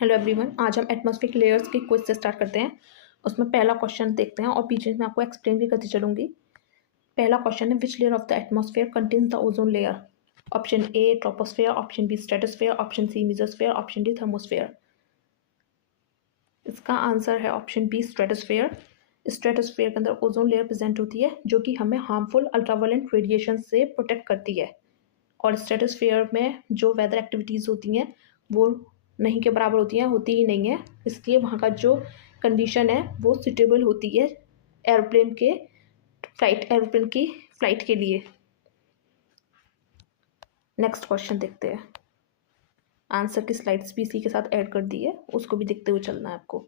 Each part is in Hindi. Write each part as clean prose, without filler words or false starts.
हेलो एवरीवन, आज हम एटमॉस्फेरिक लेयर्स के क्विज से स्टार्ट करते हैं। उसमें पहला क्वेश्चन देखते हैं और पीछे मैं आपको एक्सप्लेन भी करती चलूंगी। पहला क्वेश्चन है, which layer of the atmosphere contains the ozone layer? Option A troposphere, option B stratosphere, option C mesosphere, option D thermosphere. इसका आंसर है ऑप्शन बी स्ट्रेटोस्फेयर। स्ट्रेटोस्फेयर के अंदर ओजोन लेयर प्रेजेंट होती है जो कि हमें हार्मफुल अल्ट्रावायलेंट रेडिएशन से प्रोटेक्ट करती है। और स्ट्रेटोस्फेयर में जो वेदर एक्टिविटीज़ होती हैं वो नहीं के बराबर होती ही नहीं है, इसलिए वहाँ का जो कंडीशन है वो सुटेबल होती है एरोप्लेन की फ़्लाइट के लिए। नेक्स्ट क्वेश्चन देखते हैं। आंसर की स्लाइड्स भी इसी के साथ ऐड कर दी है, उसको भी देखते हुए चलना है आपको।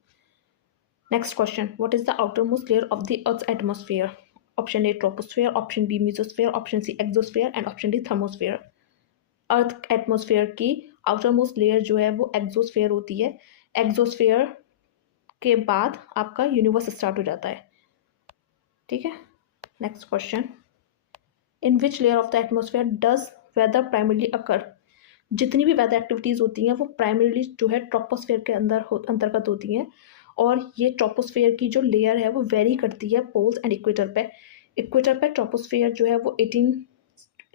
Next question, what is the outermost layer of the earth atmosphere? Option A troposphere, option B mesosphere, option C exosphere and option D thermosphere. Earth atmosphere की आउटर मोस्ट लेयर जो है वो एक्सोस्फेयर होती है। एक्सोस्फेयर के बाद आपका यूनिवर्स स्टार्ट हो जाता है। ठीक है। Next question, in which layer of the atmosphere does weather primarily occur? जितनी भी वेदर एक्टिविटीज़ होती हैं वो प्राइमरली जो है ट्रोपोस्फेयर के अंतर्गत होती हैं। और ये ट्रोपोस्फेयर की जो लेयर है वो वेरी करती है पोल्स एंड इक्वेटर पे। इक्वेटर पे ट्रोपोस्फेयर जो है वो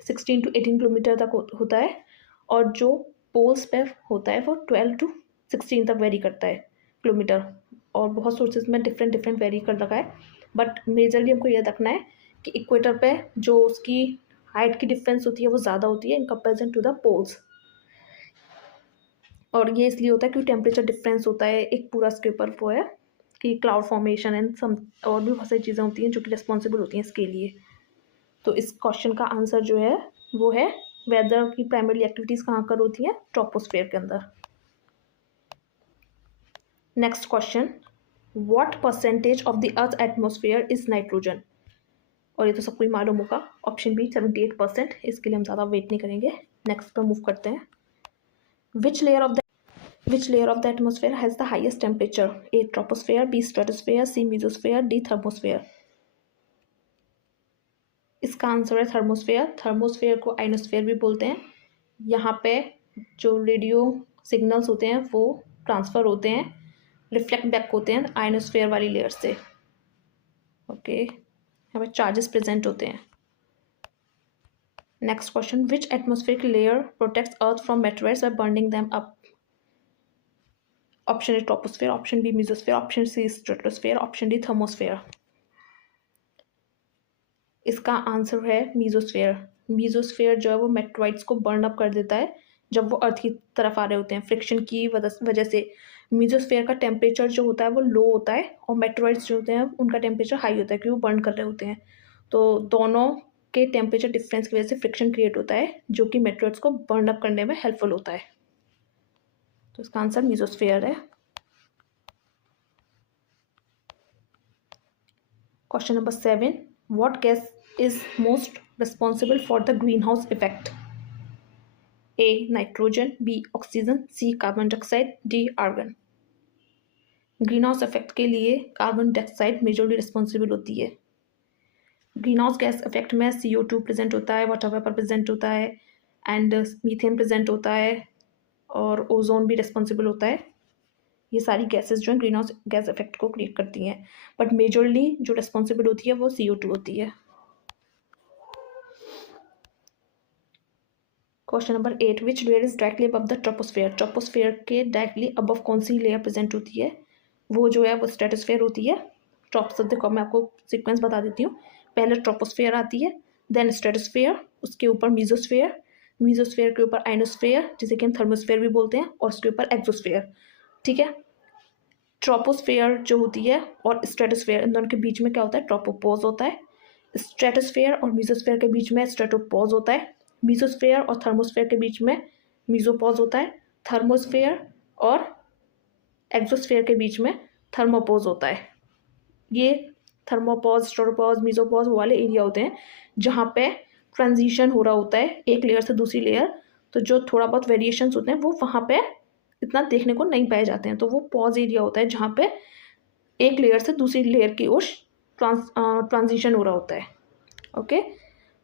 16 to 18 किलोमीटर तक होता है, और जो पोल्स पे होता है वो 12 to 16 तक वेरी करता है किलोमीटर। और बहुत सोर्सेज में डिफरेंट वेरी कर रखा है, बट मेजरली हमको ये रखना है कि इक्वेटर पे जो उसकी हाइट की डिफरेंस होती है वो ज़्यादा होती है in comparison to the poles. और ये इसलिए होता है क्योंकि टेम्परेचर डिफरेंस होता है एक पूरा इसके ऊपर वो है कि क्लाउड फॉर्मेशन एंड सम और भी बहुत सारी चीज़ें होती हैं जो कि रिस्पॉन्सिबल होती हैं इसके लिए। तो इस क्वेश्चन का आंसर जो है वो है वेदर की प्राइमरी एक्टिविटीज़ कहाँ कर होती हैं? ट्रोपोस्फेयर के अंदर। Next question, what percentage of the earth atmosphere is nitrogen? और ये तो सबको ही मालूम होगा, ऑप्शन बी 78%। इसके लिए हम ज़्यादा वेट नहीं करेंगे, नेक्स्ट पर मूव करते हैं। Which layer of the atmosphere has the highest temperature? A troposphere, B stratosphere, C mesosphere, D thermosphere. इसका आंसर है थर्मोस्फेयर। थर्मोस्फेयर को आइनोस्फेयर भी बोलते हैं। यहाँ पे जो रेडियो सिग्नल्स होते हैं वो ट्रांसफ़र होते हैं, रिफ्लेक्ट बैक होते हैं आइनोस्फेयर वाली लेयर से। ओके, यहाँ पे चार्जेस प्रेजेंट होते हैं। Next question, which atmospheric layer protects earth from meteorites by burning them up? Option A troposphere, option B mesosphere, option C stratosphere, option D thermosphere. इसका आंसर है मीजोस्फेयर। मीजोस्फेयर जो है वो मेटेराइट्स को बर्न अप कर देता है जब वो अर्थ की तरफ आ रहे होते हैं फ्रिक्शन की वजह से। मीजोस्फेयर का टेम्परेचर जो होता है वो लो होता है, और मेटेराइट्स जो होते हैं उनका टेम्परेचर हाई होता है क्योंकि वो बर्न कर रहे होते हैं। तो दोनों के टेम्परेचर डिफरेंस की वजह से फ्रिक्शन क्रिएट होता है जो कि मेटेराइट्स को बर्न अप करने में हेल्पफुल होता है। तो इसका आंसर मीजोस्फेयर है। Question number 7, what gas is most responsible for the greenhouse effect? A nitrogen, B oxygen, C carbon dioxide, D argon। Green house effect के लिए कार्बन डाइऑक्साइड मेजरली रिस्पॉन्सिबल होती है। ग्रीन हाउस गैस इफेक्ट में CO2 प्रेजेंट होता है, वाटर वेपर प्रेजेंट होता है, एंड मीथेन प्रेजेंट होता है, और ओजोन भी रिस्पॉन्सिबल होता है। ये सारी गैसेस जो हैं ग्रीन हाउस गैस इफेक्ट को क्रिएट करती हैं, बट मेजरली जो रिस्पॉन्सिबल होती है वो CO2 होती है। Question number 8, which layer is directly above the troposphere? Troposphere के डायरेक्टली अबव कौन सी लेयर प्रेजेंट होती है? वो जो है वो स्ट्रेटोस्फेयर होती है। देखो मैं आपको सीक्वेंस बता देती हूँ। पहले ट्रोपोस्फेयर आती है, देन स्ट्रेटोस्फेयर, उसके ऊपर मीजोस्फेयर, मीजोस्फेयर के ऊपर आइनोस्फेयर जिसे कि हम थर्मोस्फेयर भी बोलते हैं, और उसके ऊपर एक्सोस्फेयर। ठीक है। ट्रोपोस्फेयर जो होती है और स्ट्रेटोस्फेयर, इन दोनों के बीच में क्या होता है? ट्रोपोपॉज होता है। स्ट्रेटोस्फेयर और मीजोस्फेयर के बीच में स्ट्रेटोपॉज होता है। मीजोस्फेयर और थर्मोस्फेयर के बीच में मीजोपॉज होता है। थर्मोस्फेयर और एक्सोस्फेयर के बीच में थर्मोपॉज होता है। ये थर्मोपॉज, स्ट्रेटोपॉज, मीजोपॉज वो वाले एरिया होते हैं जहाँ पे ट्रांजिशन हो रहा होता है एक लेयर से दूसरी लेयर। तो जो थोड़ा बहुत वेरिएशंस होते हैं वो वहाँ पे इतना देखने को नहीं पाए जाते हैं, तो वो पॉज एरिया होता है जहाँ पे एक लेयर से दूसरी लेयर की ओर ट्रांजिशन हो रहा होता है। ओके,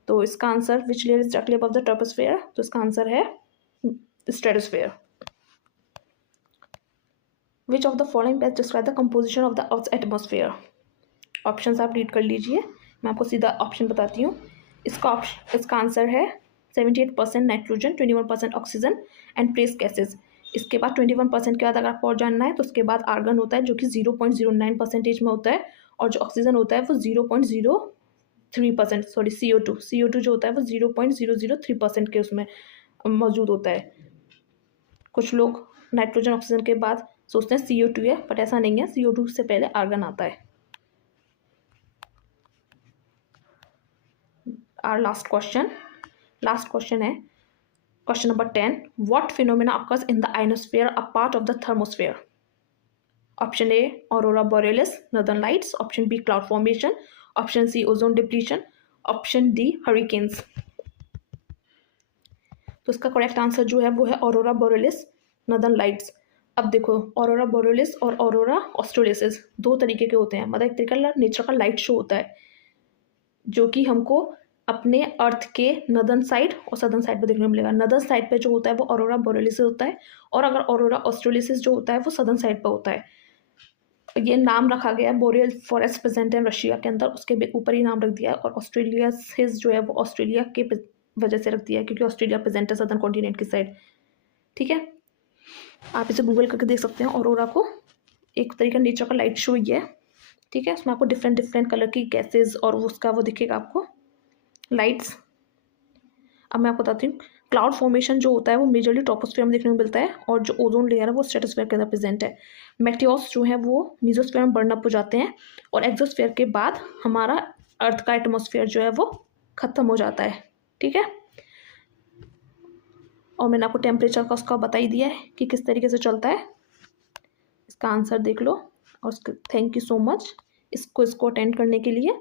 तो इसका answer which layer is directly above the troposphere, तो इसका आंसर है stratosphere. Which of the following best describe the composition of the earth's atmosphere. Option आप रीड कर लीजिए, मैं आपको सीधा ऑप्शन बताती हूँ। इसका आंसर है 78% nitrogen, 21% oxygen and trace gases. इसके बाद 21% के बाद अगर आपको और जानना है तो उसके बाद आर्गन होता है जो कि 0.09% में होता है, और जो ऑक्सीजन होता है वो 0.03%, सॉरी CO2 जो होता है वो 0.003% के उसमें मौजूद होता है। कुछ लोग नाइट्रोजन ऑक्सीजन के बाद सोचते हैं CO2 है, बट ऐसा नहीं है, CO2 से पहले आर्गन आता है। आवर लास्ट क्वेश्चन है question number 10। What phenomena occurs in the ionosphere a part of the thermosphere. Option A aurora borealis, northern lights. Option B cloud formation. Option C ozone depletion. Option D hurricanes. तो इसका करेक्ट आंसर जो है वो है ऑरोरा बोरेलिस, नॉर्दर्न लाइट्स। अब देखो, ऑरोरा बोरेलिस और ऑरोरा ऑस्ट्रेलिस दो तरीके के होते हैं। मतलब एक तरीका नेचर का लाइट शो होता है जो कि हमको अपने अर्थ के नदर्न साइड और सदर्न साइड पे देखने को मिलेगा। नदर्न साइड पे जो होता है वो ऑरोरा बोरेलिस होता है, और अगर ऑरोरा ऑस्ट्रेलिस जो होता है वो सदर्न साइड पे होता है। ये नाम रखा गया है बोरियल फॉरेस्ट प्रेजेंट है रशिया के अंदर, उसके ऊपर ही नाम रख दिया है। और ऑस्ट्रेलिया जो है वो ऑस्ट्रेलिया के वजह से रख दिया है क्योंकि ऑस्ट्रेलिया प्रेजेंट है सदर्न कॉन्टिनेंट की साइड। ठीक है, आप इसे गूगल करके देख सकते हैं। ऑरोरा को एक तरीका नेचर का लाइट शो ही है। ठीक है, उसमें आपको डिफरेंट कलर की गैसेज और उसका वो दिखेगा आपको लाइट्स। अब मैं आपको बताती हूँ, क्लाउड फॉर्मेशन जो होता है वो मेजरली ट्रोपोस्फीयर में देखने को मिलता है, और जो ओजोन लेयर है वो स्ट्रेटोस्फीयर के अंदर प्रेजेंट है। मेटियोर्स जो है वो मीजोस्फीयर में बर्न अप हो जाते हैं, और एक्सोस्फीयर के बाद हमारा अर्थ का एटमॉस्फेयर जो है वो खत्म हो जाता है। ठीक है, और मैंने आपको टेम्परेचर का उसका बता ही दिया है कि किस तरीके से चलता है। इसका आंसर देख लो, और थैंक यू सो मच इसको अटेंड करने के लिए।